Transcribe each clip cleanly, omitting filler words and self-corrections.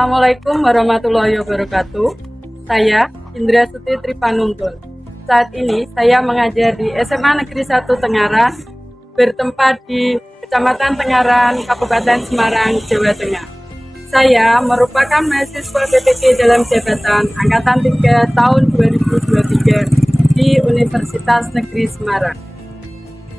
Assalamualaikum warahmatullahi wabarakatuh. Saya Indra Suti Tripanuntul. Saat ini saya mengajar di SMA Negeri 1 Tengaran, bertempat di Kecamatan Tengaran, Kabupaten Semarang, Jawa Tengah. Saya merupakan mahasiswa PPG dalam jabatan Angkatan 3 tahun 2023 di Universitas Negeri Semarang.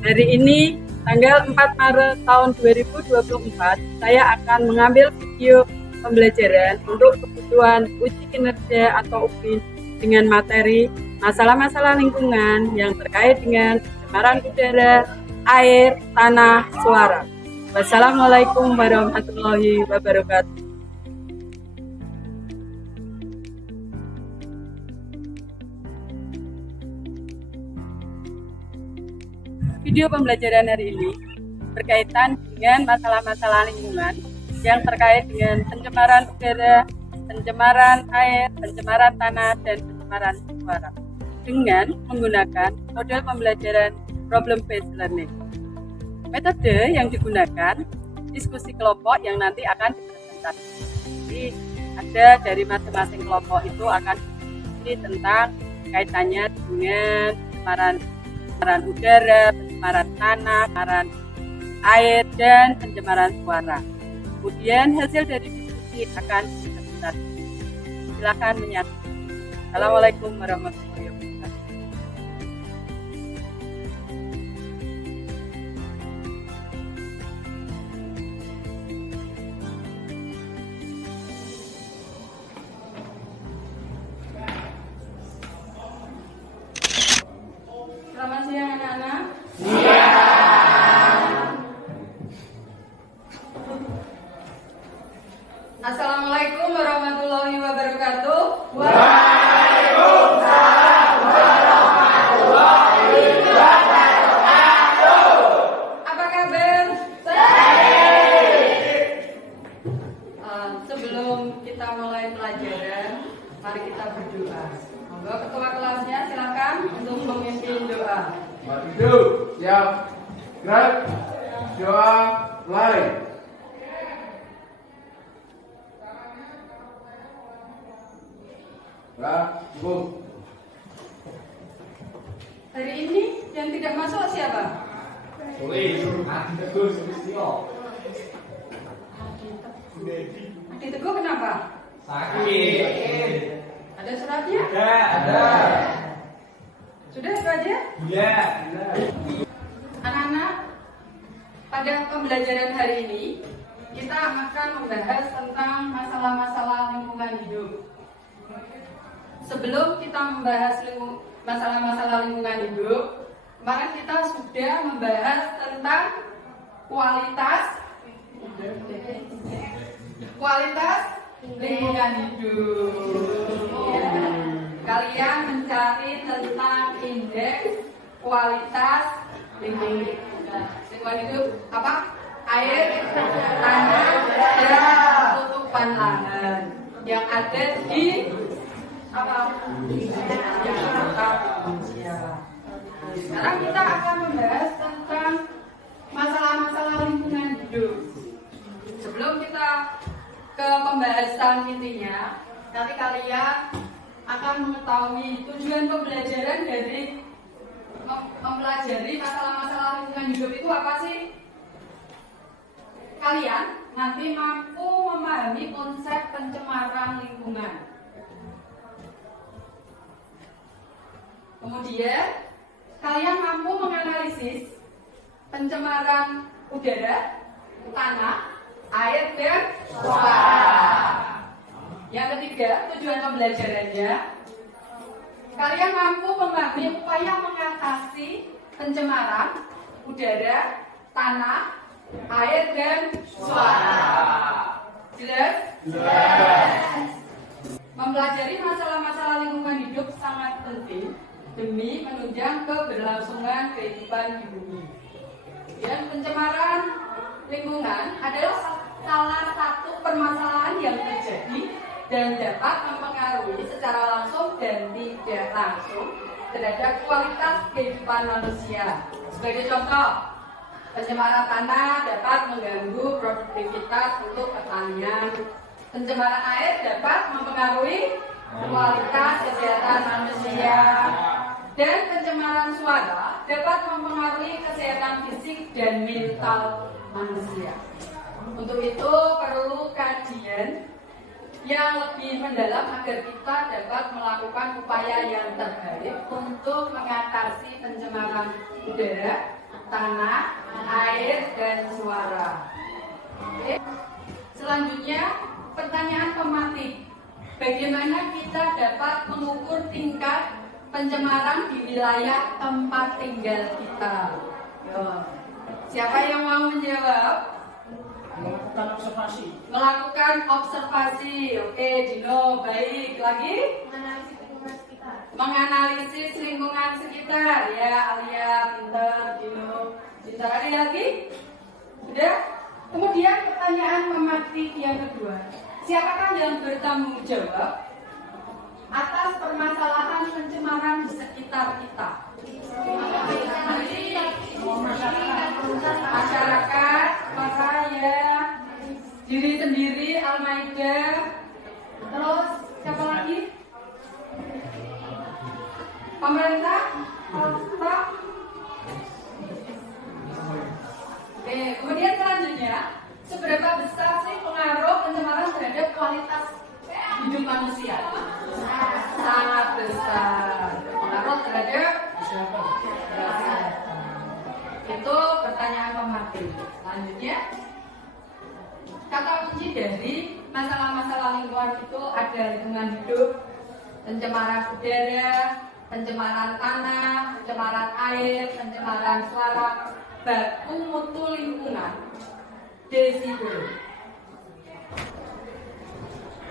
Hari ini, tanggal 4 Maret tahun 2024, saya akan mengambil video pembelajaran untuk kebutuhan uji kinerja atau UKIN dengan materi masalah-masalah lingkungan yang terkait dengan pencemaran udara, air, tanah, suara. Wassalamualaikum warahmatullahi wabarakatuh. Video pembelajaran hari ini berkaitan dengan masalah-masalah lingkungan yang terkait dengan pencemaran udara, pencemaran air, pencemaran tanah, dan pencemaran suara dengan menggunakan model pembelajaran problem based learning. Metode yang digunakan diskusi kelompok yang nanti akan dipresentasikan. Jadi ada dari masing-masing kelompok itu akan diskusi tentang kaitannya dengan pencemaran udara, pencemaran tanah, pencemaran air, dan pencemaran suara. Kemudian hasil dari diskusi akan dipresentasikan. Silakan menyaksikan. Assalamualaikum warahmatullahi wabarakatuh. Selamat siang anak-anak. Assalamualaikum warahmatullahi wabarakatuh. Waalaikumsalam warahmatullahi wabarakatuh. Apa kabar? Baik. Sebelum kita mulai pelajaran, mari kita berdoa. Monggo ketua kelasnya silakan untuk memimpin doa. Maju, siap, gerak, doa, mulai. Hari ini yang tidak masuk siapa? Adi Teguh kenapa? Sakit. Ada suratnya? Ada. Sudah itu aja? Iya. Anak-anak, pada pembelajaran hari ini kita akan membahas tentang masalah-masalah lingkungan hidup. Sebelum kita membahas masalah-masalah lingkungan hidup, kemarin kita sudah membahas tentang kualitas lingkungan hidup. Ya. Kalian mencari tentang indeks kualitas lingkungan hidup apa? Air, tanah, dan tutupan lahan yang ada di apa? Sekarang kita akan membahas tentang masalah-masalah lingkungan hidup. Sebelum kita ke pembahasan intinya, nanti kalian akan mengetahui tujuan pembelajaran dari mempelajari masalah-masalah lingkungan hidup itu apa sih? Kalian nanti mampu memahami konsep pencemaran lingkungan. Kemudian, kalian mampu menganalisis pencemaran udara, tanah, air, dan suara. Yang ketiga, tujuan pembelajarannya, kalian mampu memahami upaya mengatasi pencemaran udara, tanah, air, dan suara. Jelas? Jelas. Mempelajari masalah-masalah lingkungan hidup sangat penting demi menunjang keberlangsungan kehidupan di bumi. Dan pencemaran lingkungan adalah salah satu permasalahan yang terjadi dan dapat mempengaruhi secara langsung dan tidak langsung terhadap kualitas kehidupan manusia. Sebagai contoh, pencemaran tanah dapat mengganggu produktivitas untuk pertanian, Pencemaran air dapat mempengaruhi kualitas kesehatan manusia, dan pencemaran suara dapat mempengaruhi kesehatan fisik dan mental manusia. Untuk itu perlu kajian yang lebih mendalam agar kita dapat melakukan upaya yang terbaik untuk mengatasi pencemaran udara, tanah, air, dan suara. Oke. Selanjutnya, pertanyaan pematik. Bagaimana kita dapat mengukur tingkat pencemaran di wilayah tempat tinggal kita? Yo. Siapa yang mau menjawab? Melakukan observasi. Oke, Dino, baik. Lagi? Menganalisis lingkungan sekitar. Ya, Alia, pintar. Dino, pintar. Ada lagi? Sudah? Kemudian pertanyaan pematik yang kedua. Siapakah yang bertanggung jawab atas permasalahan pencemaran di sekitar kita? Masyarakat, maka ya diri sendiri, Al-Maidah. Terus siapa lagi? Pemerintah? Pak? Oke, kemudian selanjutnya, seberapa besar sih pengaruh pencemaran terhadap kualitas hidup manusia? Sangat besar. Pengaruh terhadap kesehatan. Itu pertanyaan pematik. Selanjutnya, kata kunci dari masalah-masalah lingkungan itu ada lingkungan hidup, pencemaran udara, pencemaran tanah, pencemaran air, pencemaran suara, baku mutu lingkungan, desibel.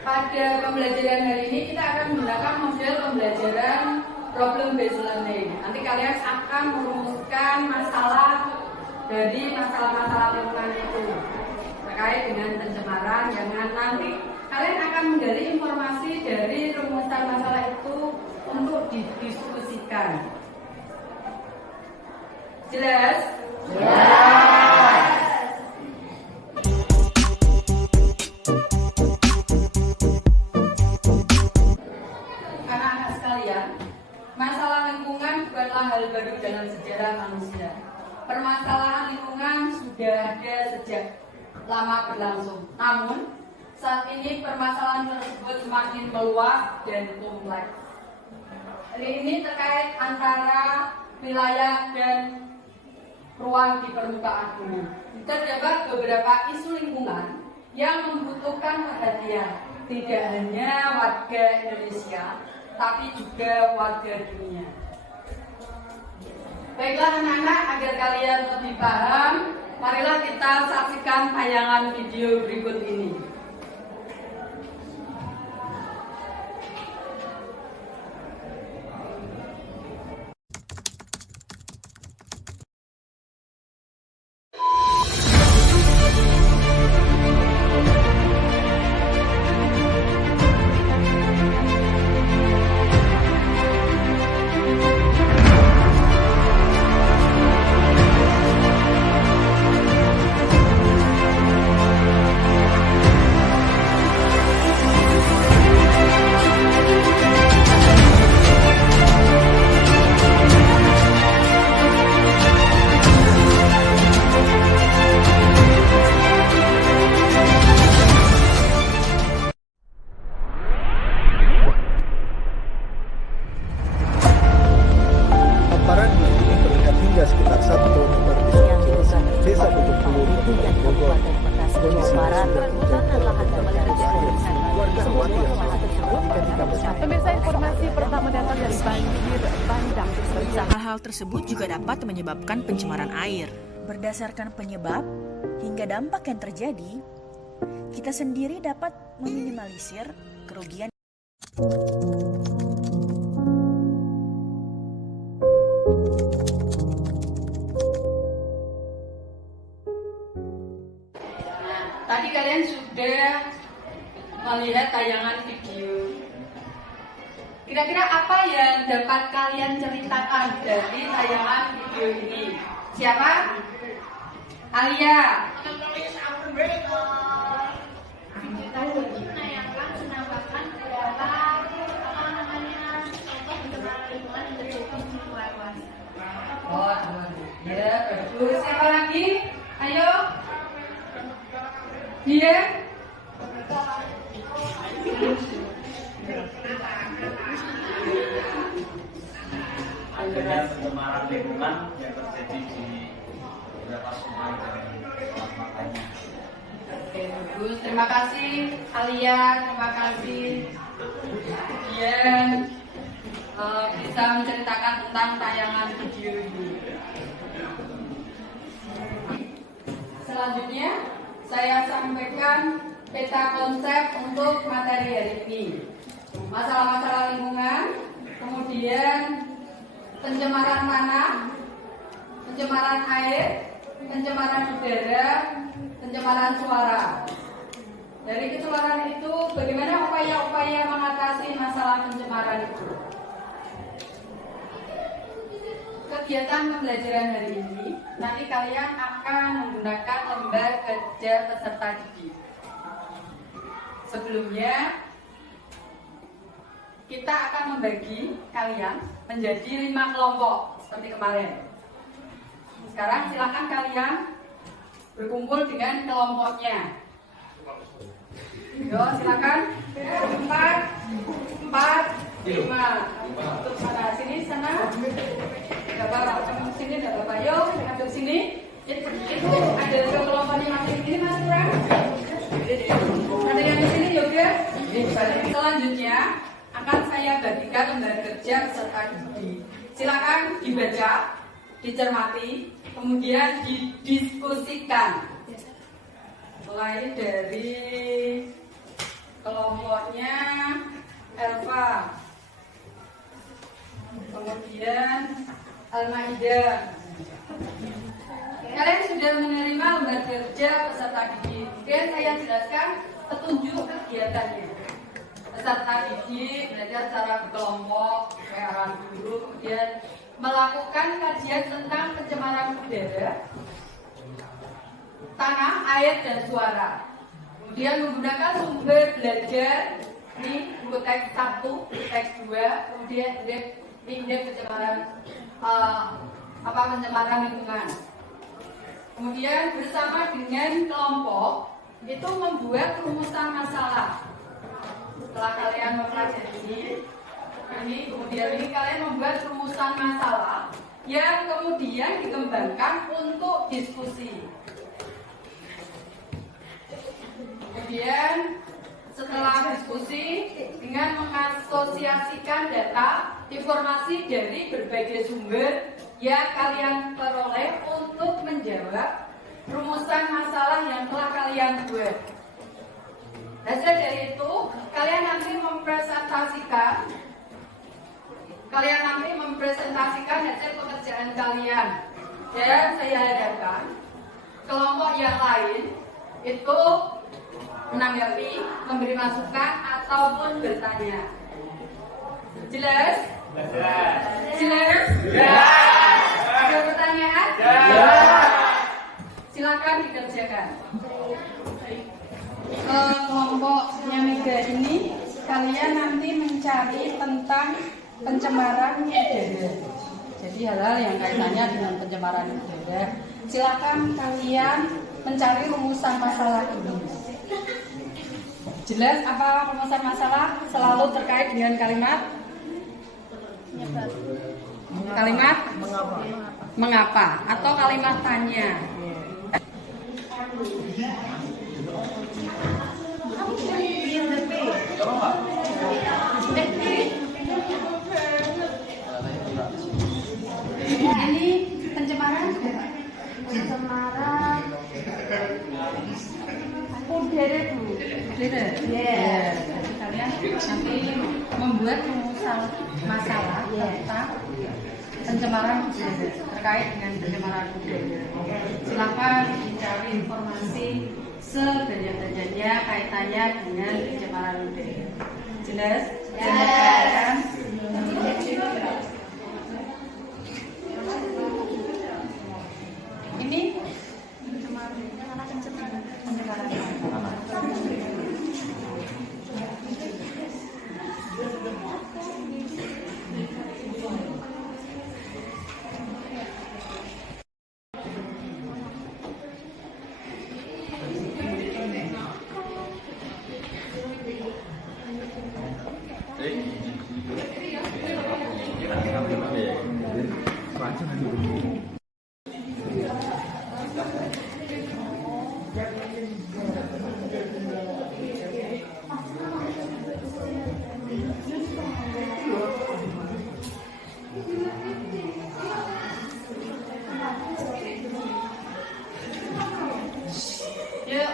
Pada pembelajaran hari ini kita akan menggunakan model pembelajaran problem based learning. Nanti kalian akan merumuskan masalah dari masalah-masalah lingkungan itu terkait dengan pencemaran, yang nanti kalian akan menggali informasi dari rumusan masalah itu untuk didiskusikan. Jelas? Anak-anak sekalian, masalah lingkungan bukanlah hal baru dalam sejarah manusia. Permasalahan lingkungan sudah ada sejak lama berlangsung. Namun, saat ini permasalahan tersebut semakin meluas dan kompleks. Hal ini terkait antara wilayah dan ruang di permukaan bumi. Terdapat beberapa isu lingkungan yang membutuhkan perhatian, tidak hanya warga Indonesia, tapi juga warga dunia. Baiklah anak-anak, agar kalian lebih paham, marilah kita saksikan tayangan video berikut ini. Pemirsa, informasi pertama datang dari banjir bandang. Hal-hal tersebut juga dapat menyebabkan pencemaran air. Berdasarkan penyebab hingga dampak yang terjadi, kita sendiri dapat meminimalisir kerugian. Tadi kalian sudah melihat tayangan video. Kira-kira apa yang dapat kalian ceritakan dari tayangan video ini? Siapa? Alia. Siapa lagi? Ayo. Dia. Adanya pencemaran lingkungan yang terjadi di beberapa sungai dan kolam makanya. Oke, bagus. Terima kasih Alia, terima kasih Dian bisa menceritakan tentang tayangan video ini. Selanjutnya saya sampaikan peta konsep untuk materi hari ini. Masalah-masalah lingkungan, kemudian pencemaran tanah, pencemaran air, pencemaran udara, pencemaran suara. Dari keseluruhan itu, bagaimana upaya-upaya mengatasi masalah pencemaran itu? Kegiatan pembelajaran hari ini, nanti kalian akan menggunakan lembar kerja peserta didik. Sebelumnya, kita akan membagi kalian menjadi 5 kelompok seperti kemarin. Sekarang silakan kalian berkumpul dengan kelompoknya. Yo, silakan. 4, 5. Untuk sana sini sana. Ada apa? Sini ada apa? Yo, ada sini. Itu ada kelompoknya masih di sini Mas Pram. Ada yang di sini juga. Selanjutnya akan saya bagikan lembar kerja peserta didik. Silakan dibaca, dicermati, kemudian didiskusikan. Mulai dari kelompoknya Elva, kemudian Almaida. Kalian sudah menerima lembar kerja peserta didik. Oke, saya jelaskan petunjuk kegiatannya. Peserta didik belajar secara berkelompok, arahan guru, kemudian melakukan kajian tentang pencemaran udara, tanah, air, dan suara. Kemudian menggunakan sumber belajar ini buku teks 1, teks 2, kemudian indeks pencemaran pencemaran lingkungan. Kemudian bersama dengan kelompok itu membuat rumusan masalah. Setelah kalian mempelajari ini, kemudian ini kalian membuat rumusan masalah yang kemudian dikembangkan untuk diskusi. Kemudian setelah diskusi dengan mengasosiasikan data informasi dari berbagai sumber yang kalian peroleh untuk menjawab rumusan masalah yang telah kalian buat. Hasil dari itu, kalian nanti mempresentasikan hasil pekerjaan kalian. Dan saya harapkan kelompok yang lain itu menanggapi, memberi masukan ataupun bertanya. Jelas? Jelas? Ada pertanyaan? Silakan dikerjakan. Kelompoknya Mega ini kalian nanti mencari tentang pencemaran udara. Jadi hal-hal yang kaitannya dengan pencemaran udara. Silakan kalian mencari rumusan masalah ini. Jelas apa rumusan masalah? Selalu terkait dengan kalimat mengapa atau kalimat tanya. Ini pencemaran udara Bu. Jadi kalian nanti membuat rumusan masalah tentang pencemaran udara terkait dengan pencemaran udara. Silakan dicari informasi sebanyak-banyaknya kaitannya dengan pencemaran udara. Jelas? Jelas. Ini Ya,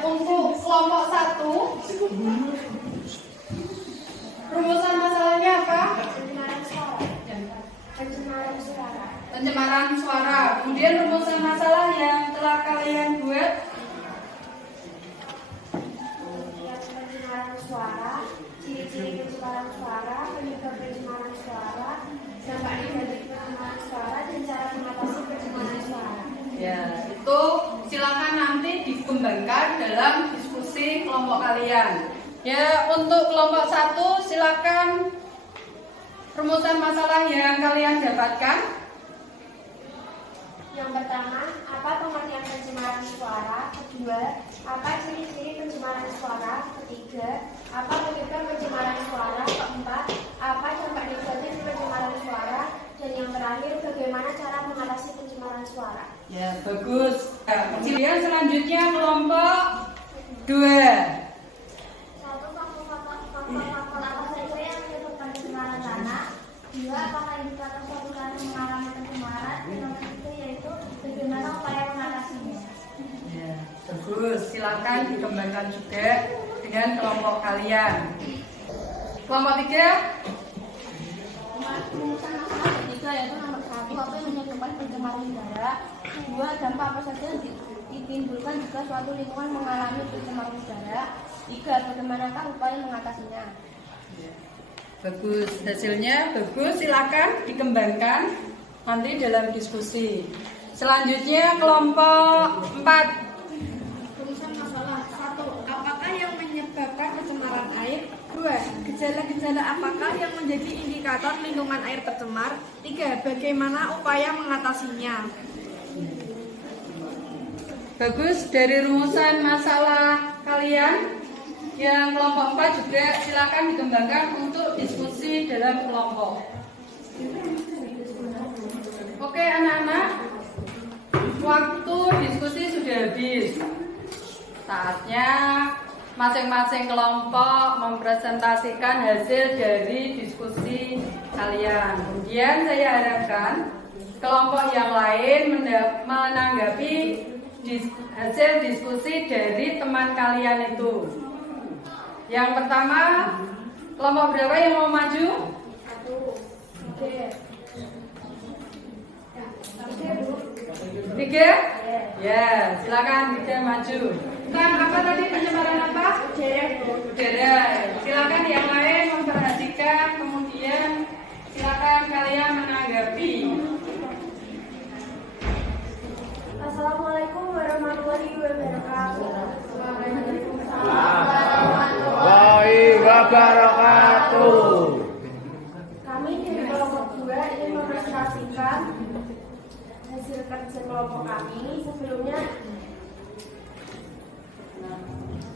untuk kelompok 1 rumusan masalahnya apa? Pencemaran suara. Kemudian rumusan masalah yang telah kalian buat. Pencemaran suara, ciri-ciri pencemaran suara, penyebab pencemaran suara, dampak negatif pencemaran suara, dan cara mengatasi pencemaran suara. Ya, itu silakan nanti dikembangkan dalam diskusi kelompok kalian. Ya, untuk kelompok 1 silakan rumusan masalah yang kalian dapatkan. Yang pertama, apa pengertian pencemaran suara? Kedua, apa ciri-ciri pencemaran suara? Ketiga, apa penyebab pencemaran suara? Keempat, apa dampak negatif pencemaran suara? Dan yang terakhir, bagaimana cara mengatasi pencemaran suara? Ya, bagus. Kemudian selanjutnya kelompok 2. Satu, faktor apa saja yang menyebabkan pencemaran tanah? Dua, apakah indikator suatu tanah mengalami pencemaran? Dan yang ketiga yaitu bagaimana upaya mengatasinya? Ya, bagus. Silakan dikembangkan juga dengan kelompok kalian. Kelompok 3. Rumusan masalah ketiga yaitu nomor 1, apa yang menyebabkan pencemaran udara? Dua, dampak apa saja yang ditimbulkan jika suatu lingkungan mengalami pencemaran udara? Tiga, bagaimanakah upaya mengatasinya? Bagus, hasilnya bagus. Silakan dikembangkan nanti dalam diskusi. Selanjutnya kelompok 4. Rumusan masalah 1, apakah yang menyebabkan pencemaran air? 2, gejala-gejala apakah yang menjadi indikator lingkungan air tercemar? 3, bagaimana upaya mengatasinya? Bagus, dari rumusan masalah kalian yang kelompok 4 juga silakan dikembangkan untuk diskusi dalam kelompok. Oke anak-anak, waktu diskusi sudah habis. Saatnya masing-masing kelompok mempresentasikan hasil dari diskusi kalian. Kemudian saya harapkan kelompok yang lain menanggapi hasil diskusi dari teman kalian itu. Yang pertama, kelompok berapa yang mau maju? 3? Ya, silakan 3 maju. Kan apa tadi pencemaran apa? Udara. Silakan yang lain memperhatikan, kemudian silakan kalian menanggapi. Assalamualaikum warahmatullahi wabarakatuh. Warahmatullahi wabarakatuh. Kami dari kelompok 2 ingin mempresentasikan hasil kerja kelompok kami.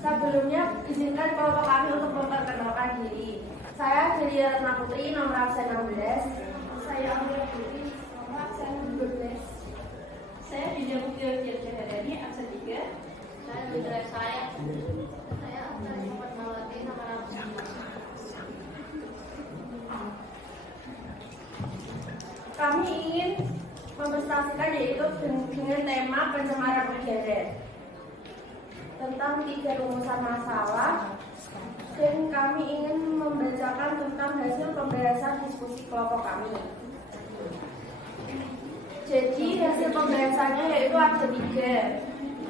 Sebelumnya izinkan kelompok kami untuk memperkenalkan diri. Saya Celia Retna Putri, nomor absen 16. Saya Amelia Putri, nomor absen 12. Saya Dinda Putri Cahadani, absen 3. Saya Bunda Saya absen 4 Mawati, nomor absen 5. Kami ingin mempresentasikan yaitu dengan tema pencemaran udara tentang 3 rumusan masalah, dan kami ingin membacakan tentang hasil pembahasan diskusi kelompok kami. Jadi hasil pembahasannya yaitu ada 3.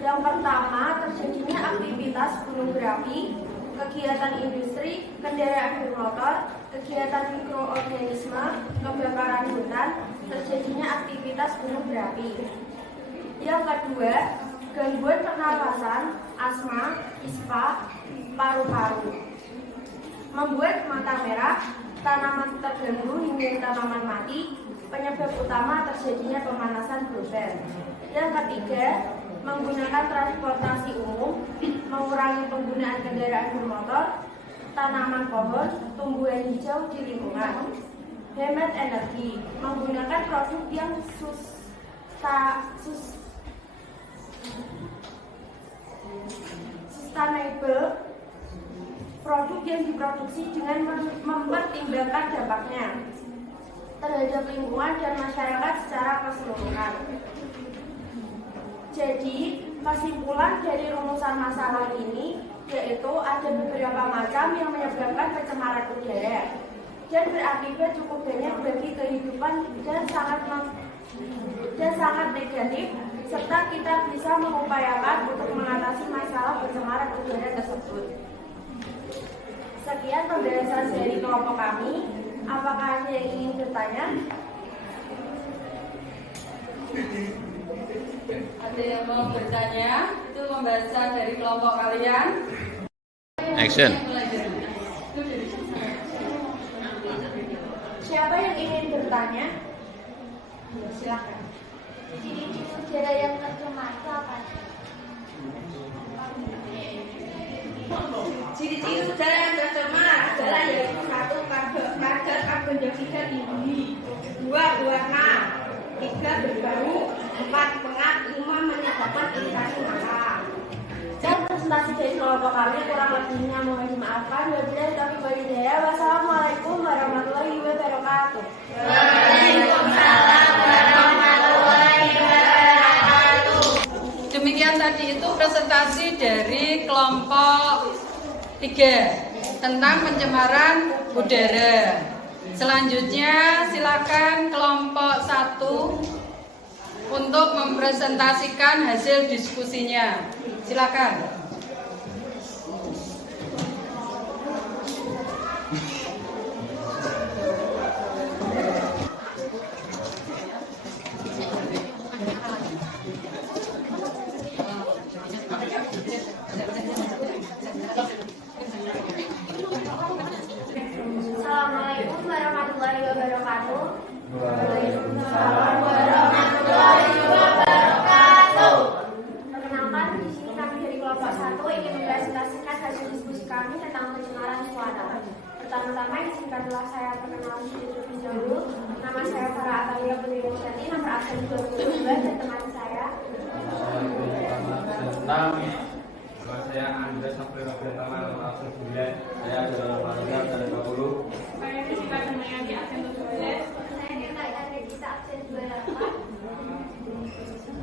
Yang pertama, terjadinya aktivitas gunung berapi, kegiatan industri, kendaraan bermotor, kegiatan mikroorganisme, kebakaran hutan, terjadinya aktivitas gunung berapi. Yang kedua, gangguan pernapasan, asma, ispa, paru-paru, membuat mata merah, tanaman terganggu hingga tanaman mati. Penyebab utama terjadinya pemanasan global. Yang ketiga, menggunakan transportasi umum, mengurangi penggunaan kendaraan bermotor, tanaman pohon, tumbuhan hijau di lingkungan. hemat energi, menggunakan produk yang sustainable, produk yang diproduksi dengan mempertimbangkan dampaknya terhadap lingkungan dan masyarakat secara keseluruhan. Jadi, kesimpulan dari rumusan masalah ini yaitu ada beberapa macam yang menyebabkan pencemaran udara dan berakibat cukup banyak bagi kehidupan dan sangat negatif, serta kita bisa mengupayakan untuk mengatasi masalah pencemaran udara tersebut. Sekian pembahasan dari kelompok kami. Apakah ada yang ingin bertanya? Ada yang mau bertanya? Itu pembahasan dari kelompok kalian. Action. Siapa yang ingin bertanya? Silakan. Ciri-ciri udara yang tercemar itu apa? Ciri-ciri udara yang tercemar adalah yaitu 1. Karbon dioksida tinggi, 2. Berwarna, 3. Berbau, 4. Pengap, 5. Menyebabkan iritasi mata. Dan presentasi dari kelompok kami kurang lebihnya mohon dimaafkan. Wabillahi taufiq wal hidayah. Wassalamualaikum warahmatullahi wabarakatuh. Waalaikumsalam warahmatullahi wabarakatuh. Demikian tadi itu presentasi dari kelompok 3 tentang pencemaran udara. Selanjutnya silakan kelompok 1 untuk mempresentasikan hasil diskusinya. Silakan. Assalamualaikum warahmatullahi wabarakatuh. Waalaikumsalam warahmatullahi wabarakatuh. Perkenalkan, di sini kami dari kelompok 1 ingin mempresentasikan hasil diskusi kami tentang pencemaran suara. Pertama-tama izinkanlah saya perkenalkan diri terlebih dahulu. Nama saya Farah Atalia Putri Rosyati, nomor absen 22 dan teman saya. Nama saya Andres Sapri Robiatama, nomor absen 9. Saya adalah Maria dari 20. Saya Jessica Damayanti, absen 17. Saya Nina Andregita, absen 28.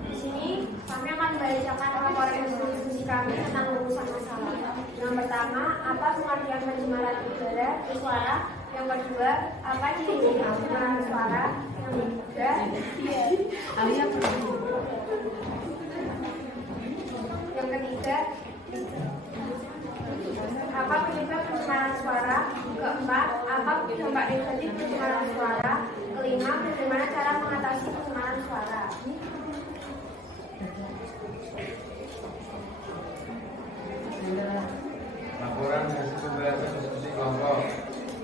Di sini kami akan membacakan laporan diskusi kami tentang rumusan masalah. Yang pertama, apa pengertian pencemaran udara suara? Yang kedua, apa ciri-ciri pencemaran suara? Yang ketiga, apa penyebab pencemaran suara? Keempat, apa dampak negatif pencemaran suara? Kelima, bagaimana cara mengatasi pencemaran suara? Laporan hasil pembahasan diskusi kelompok.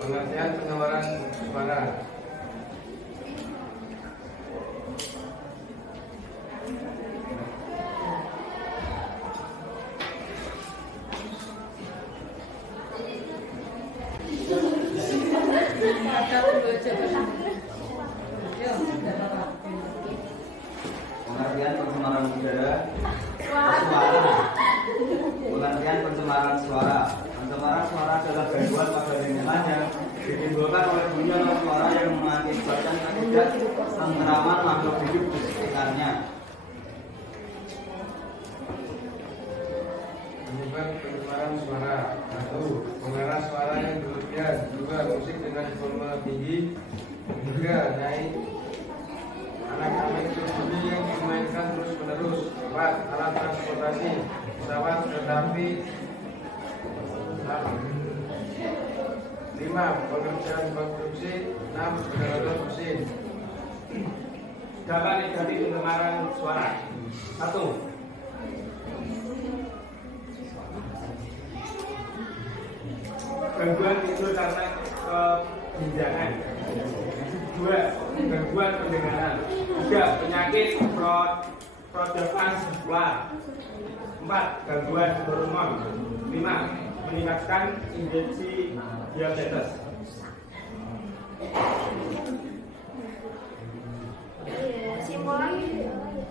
Pengertian pencemaran suara. Pengertian pencemaran udara suara. Pengertian pencemaran suara. Pencemaran suara adalah gangguan pada lingkungan yang ditimbulkan oleh bunyi atau suara yang mengakibatkan ketidaktentraman makhluk hidup di sekitarnya. Penyebab pencemaran suara. 1. Pengarah suara yang berlebihan. 2. Musik dengan volume tinggi. 3. Naik anak-anak berbunyi yang dimainkan terus-menerus. 4. Alat transportasi, pesawat, kereta api. 5. Pekerjaan konstruksi. 6. Generator mesin. Dampak negatif pencemaran suara. 1. Gangguan tidur karena keginjangan. 2. Gangguan pendengaran. 3. Penyakit prodapan sekular. 4. Gangguan hormon. 5. Meningkatkan indeks diabetes. Simulan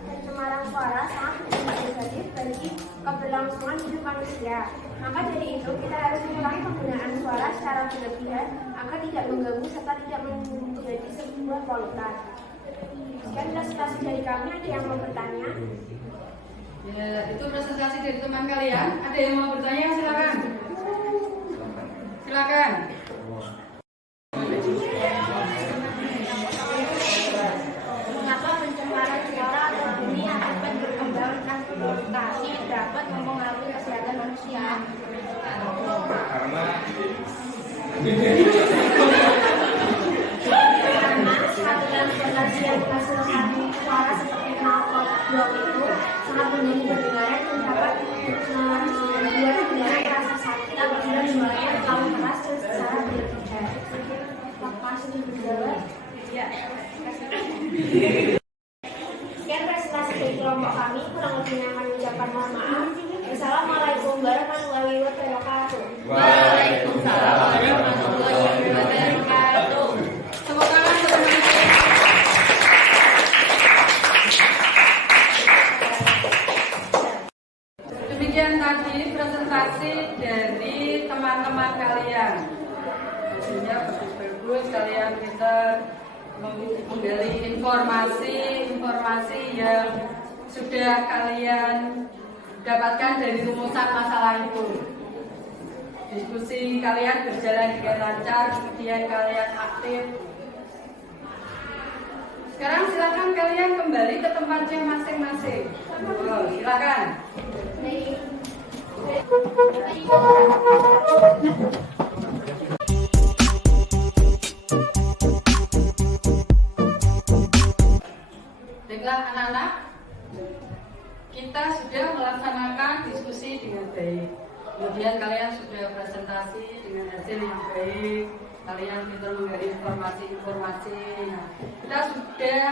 pencemaran suara sangat negatif bagi keberlangsungan hidup manusia. Maka dari itu kita harus mengurangi penggunaan suara secara berlebihan agar tidak mengganggu serta tidak menjadi sebuah polutan. Sekian presentasi dari kami. Ada yang mau bertanya? Ya, itu presentasi dari teman kalian. Ada yang mau bertanya? Silakan. Silakan. Mengapa pencemaran suara atau bunyi akibat berkembang transportasi dapat mempengaruhi kesehatan manusia? Karena suatu transportasi yang menghasilkan suara seperti knalpot blok itu sangat mengganggu pendengaran dan dapat membuat pendengar merasa sakit apabila suaranya terlalu keras dan secara berlebihan. Masih berjalan. Ya. Sekian presentasi dari kelompok kami. Kurang lebihnya kami ucapkan mohon maaf. Wassalamualaikum warahmatullahi wabarakatuh. Waalaikumsalam warahmatullahi wabarakatuh. Tepuk tangan teman-teman. Demikian tadi presentasi dari teman-teman kalian. Hasilnya bagus-bagus, kalian bisa menggali informasi yang sudah kalian dapatkan dari rumusan masalah itu. Diskusi kalian berjalan dengan lancar, kemudian kalian aktif. Sekarang silakan kalian kembali ke tempatnya masing-masing. Silakan. Baiklah anak-anak, kita sudah melaksanakan diskusi dengan baik. Kemudian kalian sudah presentasi dengan hasil yang baik. Kalian pintar menggali informasi-informasi. Nah, kita sudah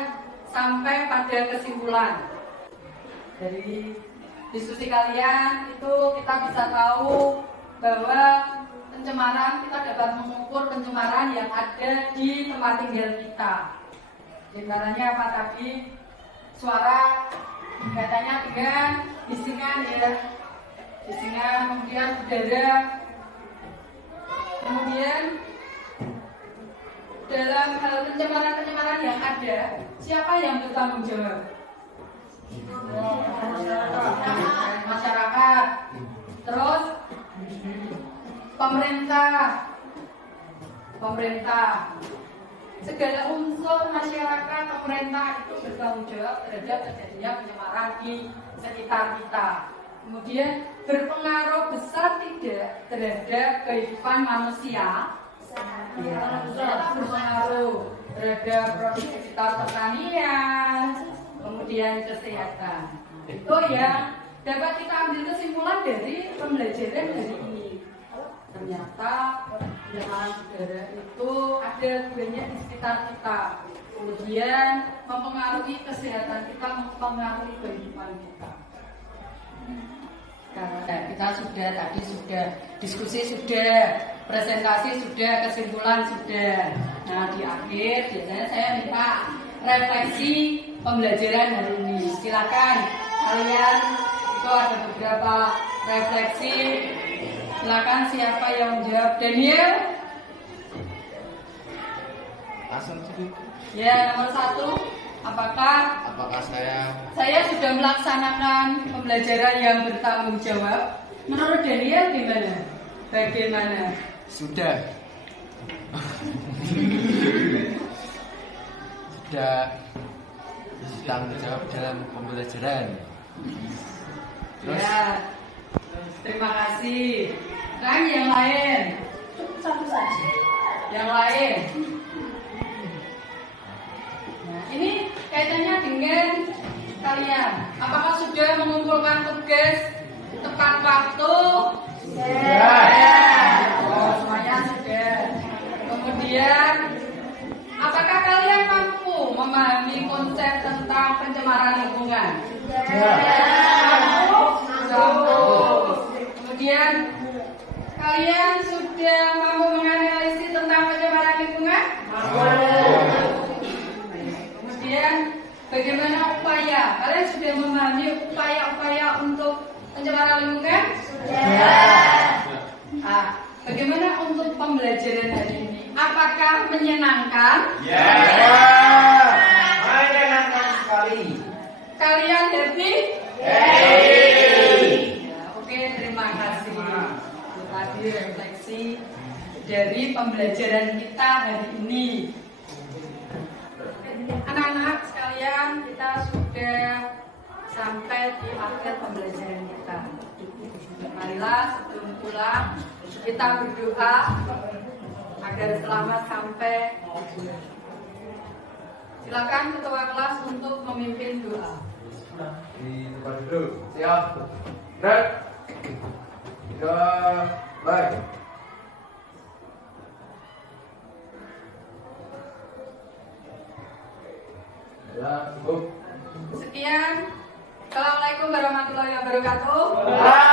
sampai pada kesimpulan dari diskusi kalian. Itu kita bisa tahu bahwa pencemaran, kita dapat mengukur pencemaran yang ada di tempat tinggal kita. Caranya apa tadi? Suara katanya dengan bisingan ya, bisingan, kemudian udara, kemudian dalam hal pencemaran yang ada, siapa yang bertanggung jawab? Masyarakat, terus pemerintah, segala unsur masyarakat, pemerintah itu bertanggung jawab terhadap terjadinya pencemaran di sekitar kita. Kemudian berpengaruh besar tidak terhadap kehidupan manusia? Ya, berpengaruh terhadap produktivitas pertanian, kemudian kesehatan. Itu yang dapat kita ambil kesimpulan dari pembelajaran hari ini. Ternyata pencemaran udara itu ada banyak di sekitar kita. Kemudian mempengaruhi kesehatan kita, mempengaruhi kehidupan kita. Karena kita sudah diskusi sudah, presentasi sudah, kesimpulan sudah. Nah di akhir biasanya saya minta refleksi pembelajaran hari ini. Silakan kalian, itu ada beberapa refleksi. Silakan siapa yang menjawab? Daniel? Ya, nomor 1. Apakah saya sudah melaksanakan pembelajaran yang bertanggung jawab? Menurut Daniel gimana? Bagaimana? Sudah tanggung jawab dalam pembelajaran. Ya, terima kasih. Sekarang yang lain. Satu saja. Yang lain. Nah, ini kaitannya dengan kalian. Apakah sudah mengumpulkan tugas tepat waktu? Oh, semuanya sudah. Kemudian, apakah kalian mampu memahami konsep tentang pencemaran lingkungan? Mampu. Kemudian, kalian sudah mampu menganalisis tentang pencemaran lingkungan? Mampu. upaya. Kalian sudah memahami upaya-upaya untuk pencemaran lingkungan? Nah, bagaimana untuk pembelajaran hari ini? Apakah menyenangkan? Menyenangkan sekali. Kalian happy? Ya, oke, terima kasih. Itu tadi refleksi dari pembelajaran kita hari ini. Anak-anak sekalian, kita sudah sampai di akhir pembelajaran kita. Marilah sebelum pulang kita berdoa agar selamat sampai tujuan. Silakan ketua kelas untuk memimpin doa. Di tempat duduk. Siap. Gerak. 3, baik. Ya, cukup. Sekian. Assalamualaikum warahmatullahi wabarakatuh. Waalaikumsalam.